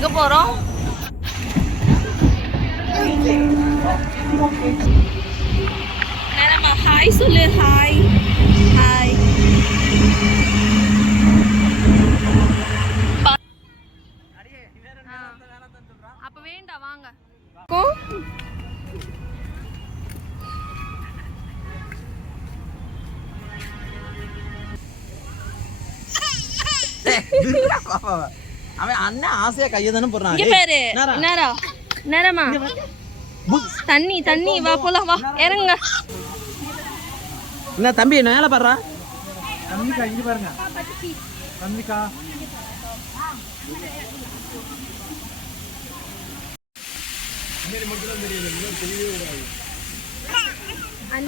எங்க போறோம்? நேரமா ஹாய் சொல்லு. Hi hi. அப்ப வேண்டாம் வாங்க. அவன் அண்ணன் ஆசையா கையை தானே போடுறான். இங்க பாரு. நேரமா தண்ணி தண்ணி வா போலாம் வா இறங்க. என்ன தம்பி மேல பாடுறா? தண்ணிக்கா இங்க பாருங்க. தண்ணிக்கா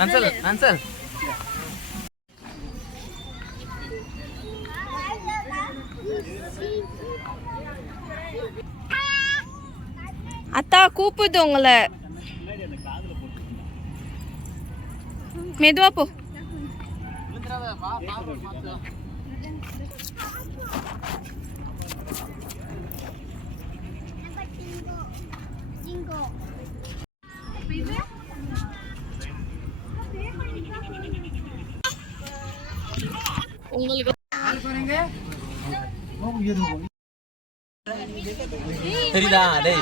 அன்சல் அன்சல் அத்தா கூப்பிடுது உங்களை. மெதுவா போ. உங்களுக்கு தெரியுதா? டேய்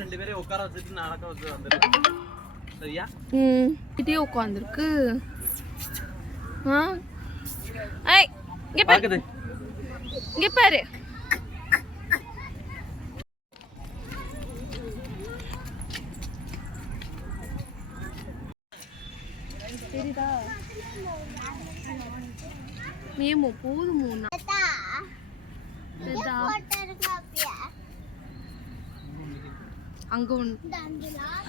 ரெண்டு பேரையும் உட்கார வச்சுட்டு நடக்க வச்சு வந்துருக்கேன். சரியா? இதே உட்காந்துருக்கு. இங்க பாரு. இங்க பாரு. தெரியுதா? மேமோ போதுமோ? அங்க ஒன்று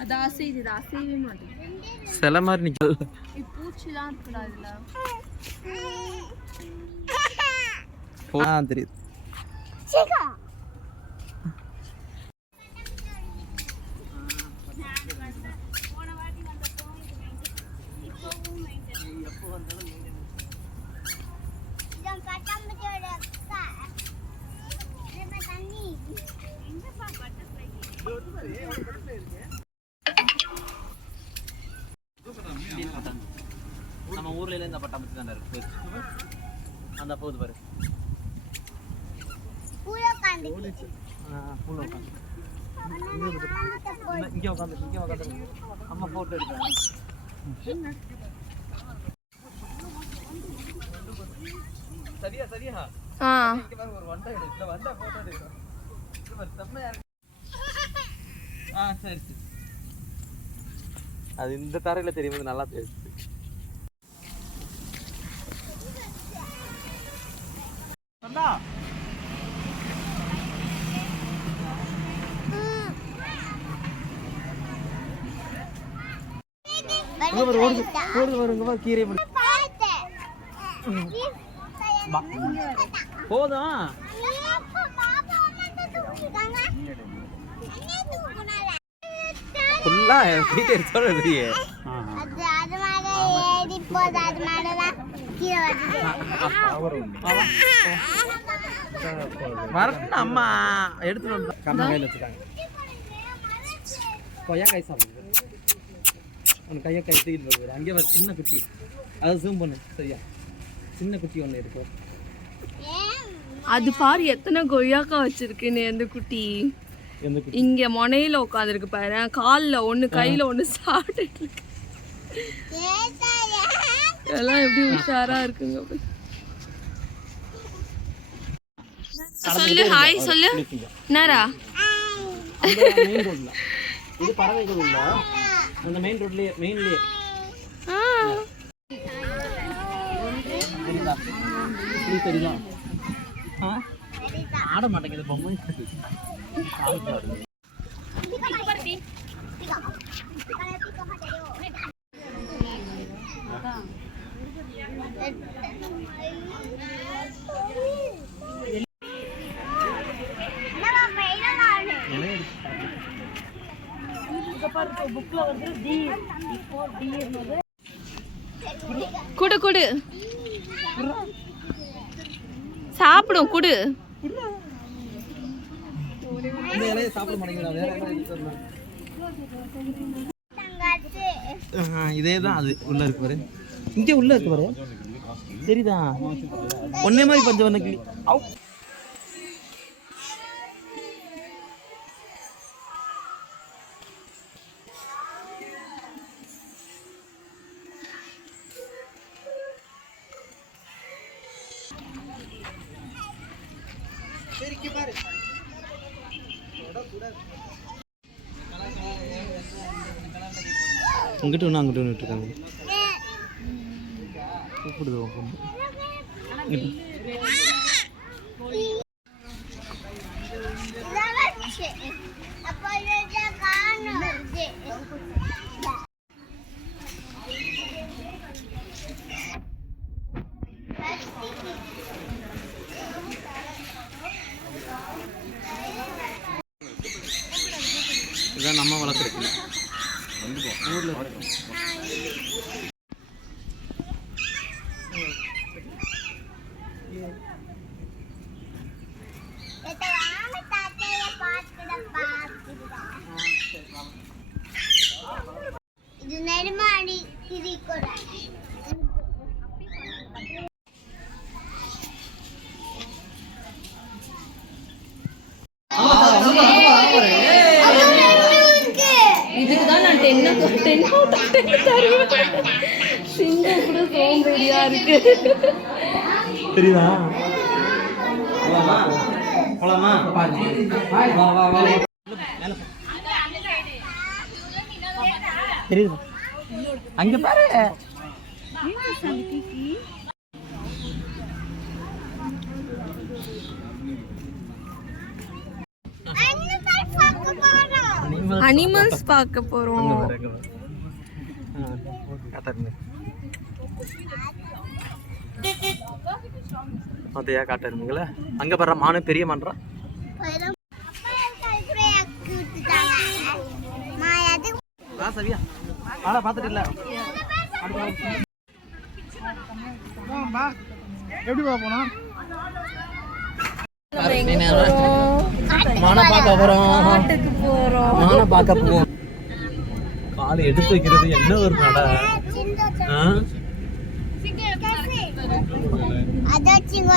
அது அசைது அசைவே மாட்டேங்குது. சில மாதிரி நிக்கல. பூச்சிலாம் இருக்குடா இதுல. தெரியுது. நம்ம ஊர்ல இந்த பட்டாம்பூச்சி தான் இருக்கு. அந்த போகுது பாரு. இங்க உட்காந்து அம்மா போட்டோ எடுக்கிறேன். சரியா சரியா? ஒரு வண்டை எடுத்து வண்டை போட்டோ எடுக்கிறேன். சரி சரி. அது இந்த தரையில தெரியும் நல்லா தெரியுது. கீரை போதும். ஃபுல்லா டீடைல்ஸோட இருக்கீங்க. வரணும் அம்மா எடுத்துட்டு வந்து கம்மி கையில் வச்சுக்காங்க. கொய்யா காய் சாப்பிடுது. உனக்கு கையை கை தூக்கிட்டு போகுது. அங்கே ஒரு சின்ன குட்டி அதை ஜூம் பண்ணு. சரியா? சின்ன குட்டி ஒன்று இருக்கும். அது பாரு எத்தனை கொய்யாக்கா வச்சிருக்குன்னு. அந்த குட்டி இங்க முனையில உட்காந்துருக்கு பாரு. கால்ல ஒண்ணு கையில ஒண்ணு சாப்பிட்டு எல்லாம் எப்படி உஷாரா இருக்குங்க. சொல்லு ஹாய் சொல்லு. என்னடா மெயின் ரோட்ல இது பறவைகள் உள்ள அந்த மெயின் ரோட்லயே மெயின்லயே தெரியுதா? ஆட மாட்டேங்குது பொம்மை. குடு குடு சாப்பிடும் குடு. இந்த இலையை சாப்பிட மாட்டேங்கிறா, வேற இலை எடுத்துடலாம். இதே தான் அது உள்ள இருக்கு பாரு, இங்கே உள்ள இருக்கு பாரு, சரிதா ஒன்னே மாதிரி பஞ்சவர்ண கிளி. இங்கிட்டு ஒன்று அங்கிட்டு ஒன்று விட்டுருக்காங்க, கூப்பிடுது பொண்ணு. இதான் நம்ம வளர்க்குறது ஊரில் இது நெடுமாடி கிரிக்கோட இதுக்கு தான் நான் 10 out of 10 தருவேன். சிங்கம் கூட சோம்பேறியா இருக்கு. தெரியுதா? போலாமா? வா வா வா. தெரியுதா? அங்க பாரு. அனிமல்ஸ் பார்க்க போறோம். அதையா காட்டுறீங்களா? அங்க பாரு மானு, பெரிய மான்றா. சவியா ஆளா பாத்துட்டு இல்ல எப்படி போனா மானை பார்க்க போறோம், மானை பார்க்க போவோம். காலை எடுத்து வைக்கிறது என்ன ஒரு நடை. அதாச்சுங்க